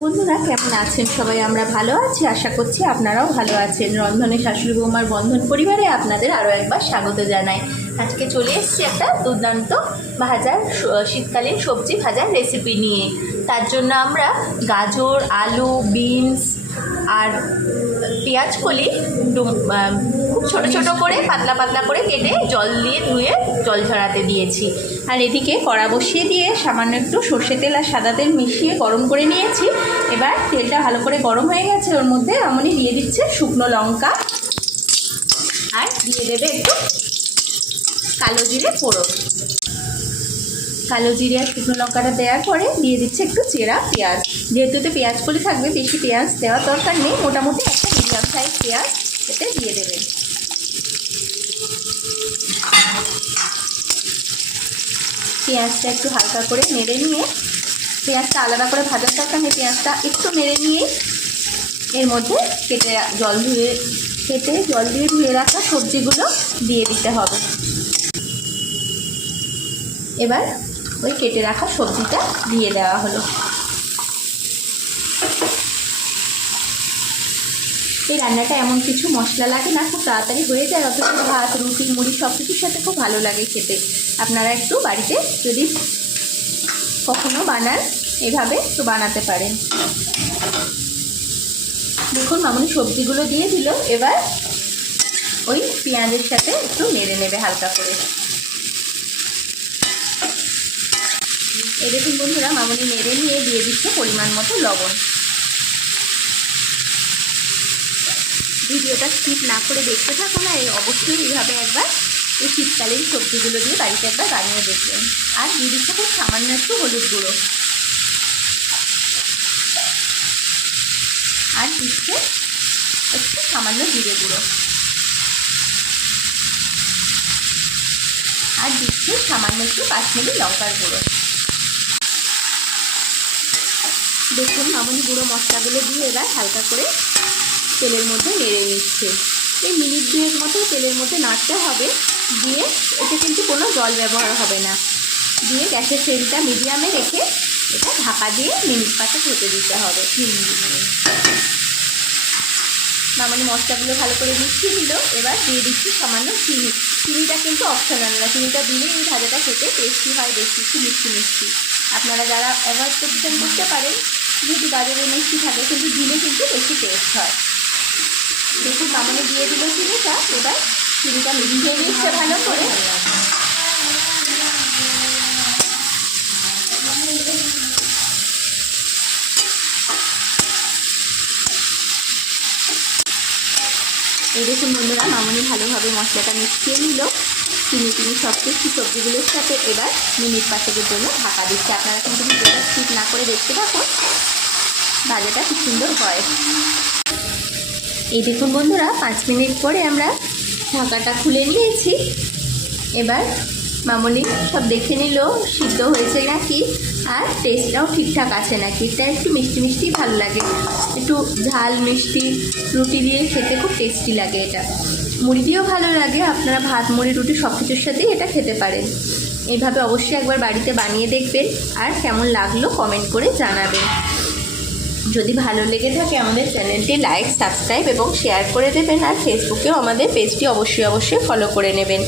বন্ধুরা কেমন আছেন সবাই? আমরা ভালো আছি, আশা করছি আপনারাও ভালো আছেন। রন্ধনে শাশুড়ি বৌমার বন্ধন পরিবারে আপনাদের আরও একবার স্বাগত জানাই। আজকে চলে এসেছি একটা দুর্দান্ত ভাজার শীতকালীন সবজি ভাজার রেসিপি নিয়ে। তার জন্য আমরা গাজর, আলু, বিনস আর পেঁয়াজ কলি খুব ছোট ছোট করে পাতলা পাতলা করে কেটে জল দিয়ে ধুয়ে জল ঝরাতে দিয়েছি। আর এদিকে কড়া বসিয়ে দিয়ে সামান্য একটু সর্ষে তেল আর সাদা তেল মিশিয়ে গরম করে নিয়েছি। এবার তেলটা ভালো করে গরম হয়ে গেছে, ওর মধ্যে আমনি দিয়ে দিচ্ছে শুকনো লঙ্কা আর দিয়ে দেবে একটু কালো জিরে ফোড়ন। কালো জিরে আর শুকনো লঙ্কাটা দেওয়ার পরে দিয়ে দিচ্ছে একটু চেরা পেঁয়াজ। যেহেতু এতে পেঁয়াজ কলি থাকবে, বেশি পেঁয়াজ দেওয়ার দরকার নেই, মোটামুটি একটা মিডিয়াম সাইজ পেঁয়াজ এতে দিয়ে দেবেন। পেঁয়াজটা একটু হালকা করে নেড়ে নিয়ে, পেঁয়াজটা আলাদা করে ভাজার দরকার নেই, পেঁয়াজটা একটু নেড়ে নিয়ে এর মধ্যে জল দিয়ে ধুয়ে রাখা সবজিগুলো দিয়ে দিতে হবে। এবার ওই কেটে রাখা সবজিটা দিয়ে দেওয়া হলো। এই রান্নাটা এমন কিছু মশলা লাগে না, খুব তাড়াতাড়ি হয়ে যায়, অথচ ভাত, রুটি, মুড়ি সব কিছুর সাথে খুব ভালো লাগে খেতে। আপনারা একটু বাড়িতে যদি কখনো বানান এভাবে তো বানাতে পারেন। দেখুন মামনি সবজিগুলো দিয়ে দিল, এবার ওই পেঁয়াজের সাথে একটু নেড়ে নেবে হালকা করে। এই দেখুন বন্ধুরা, মামনি নেড়ে নিয়ে দিয়ে দিচ্ছে পরিমাণ মতো লবণ। ভিডিওটা স্কিপ না করে দেখতে থাকুন, আর অবশ্যই এইভাবে একবার এই শীতকালীন সবজিগুলো দিয়ে বাড়িতে একবার বানিয়ে দেখবেন। আর দিয়ে দিচ্ছে খুব সামান্য একটু হলুদ গুঁড়ো, আর দিচ্ছে একটু সামান্য জিরে গুঁড়ো, আর দিচ্ছে সামান্য একটু কাশ্মীরি লঙ্কার গুঁড়ো। দেখুন মামনি গুঁড়ো মশলাগুলো দিয়ে এবার হালকা করে তেলের মধ্যে নেড়ে নিচ্ছে। এই মিনিট দুয়েক মতো তেলের মধ্যে নাড়তে হবে। দিয়ে এতে কিন্তু কোনো জল ব্যবহার হবে না। দিয়ে গ্যাসের ফ্লেমটা মিডিয়ামে রেখে এটা ঢাকা দিয়ে মিনিট 5 হতে দিতে হবে। 3 মিনিট। মামনি মশলাগুলো ভালো করে মিশিয়ে দিল। এবার দিয়ে দিচ্ছি সামান্য চিনি। চিনিটা কিন্তু অপশনাল না, চিনিটা দিলে এই ভাজাটা খেতে টেস্টি হয়, বেশি একটু মিষ্টি মিষ্টি। আপনারা যারা অ্যাভয়েড করতে পারেন, যেহেতু গাজরে মিষ্টি থাকে, কিন্তু দিলে কিন্তু বেশি টেস্ট হয়। দেখুন মামনি দিয়ে দিল চিনিটা। এবার চিনিটা মিশিয়ে নিচ্ছে ভালো করে। এই দেখুন বন্ধুরা, মামনি ভালোভাবে মশলাটা মিশিয়ে নিল চিনি সব কিছু সবজিগুলোর সাথে। এবার মিনিট 5 জন্য ঢাকা দিচ্ছে। আপনারা কিন্তু ভিডিওটা স্কিপ না করে দেখতে থাকুন, ভাজাটা খুব সুন্দর হয়। এই দেখুন বন্ধুরা, 5 মিনিট পরে আমরা ঢাকাটা খুলে নিয়েছি। এবার মামনি সব দেখে নিল সিদ্ধ হয়েছে নাকি, আর টেস্টটাও ঠিকঠাক আছে নাকি। এটা একটু মিষ্টি মিষ্টি ভালো লাগে, একটু ঝাল মিষ্টি রুটি দিয়ে খেতে খুব টেস্টি লাগে। এটা মুড়ি দিয়েও ভালো লাগে, আপনারা ভাত, মুড়ি, রুটি সব কিছুর সাথেই এটা খেতে পারেন। এইভাবে অবশ্যই একবার বাড়িতে বানিয়ে দেখবেন, আর কেমন লাগলো কমেন্ট করে জানাবেন। যদি ভালো লেগে থাকে আমাদের চ্যানেলটি লাইক, সাবস্ক্রাইব এবং শেয়ার করে দেবেন। আর ফেসবুকেও আমাদের পেজটি অবশ্যই ফলো করে নেবেন।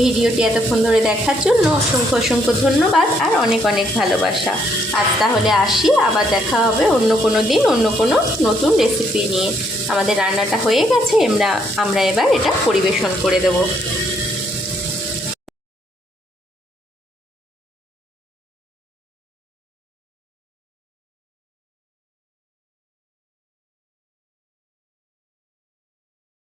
ভিডিওটি এতক্ষণ ধরে দেখার জন্য অসংখ্য ধন্যবাদ আর অনেক ভালোবাসা। আজ তাহলে আসি, আবার দেখা হবে অন্য কোনো দিন অন্য কোনো নতুন রেসিপি নিয়ে। আমাদের রান্নাটা হয়ে গেছে, আমরা এবার এটা পরিবেশন করে দেবো।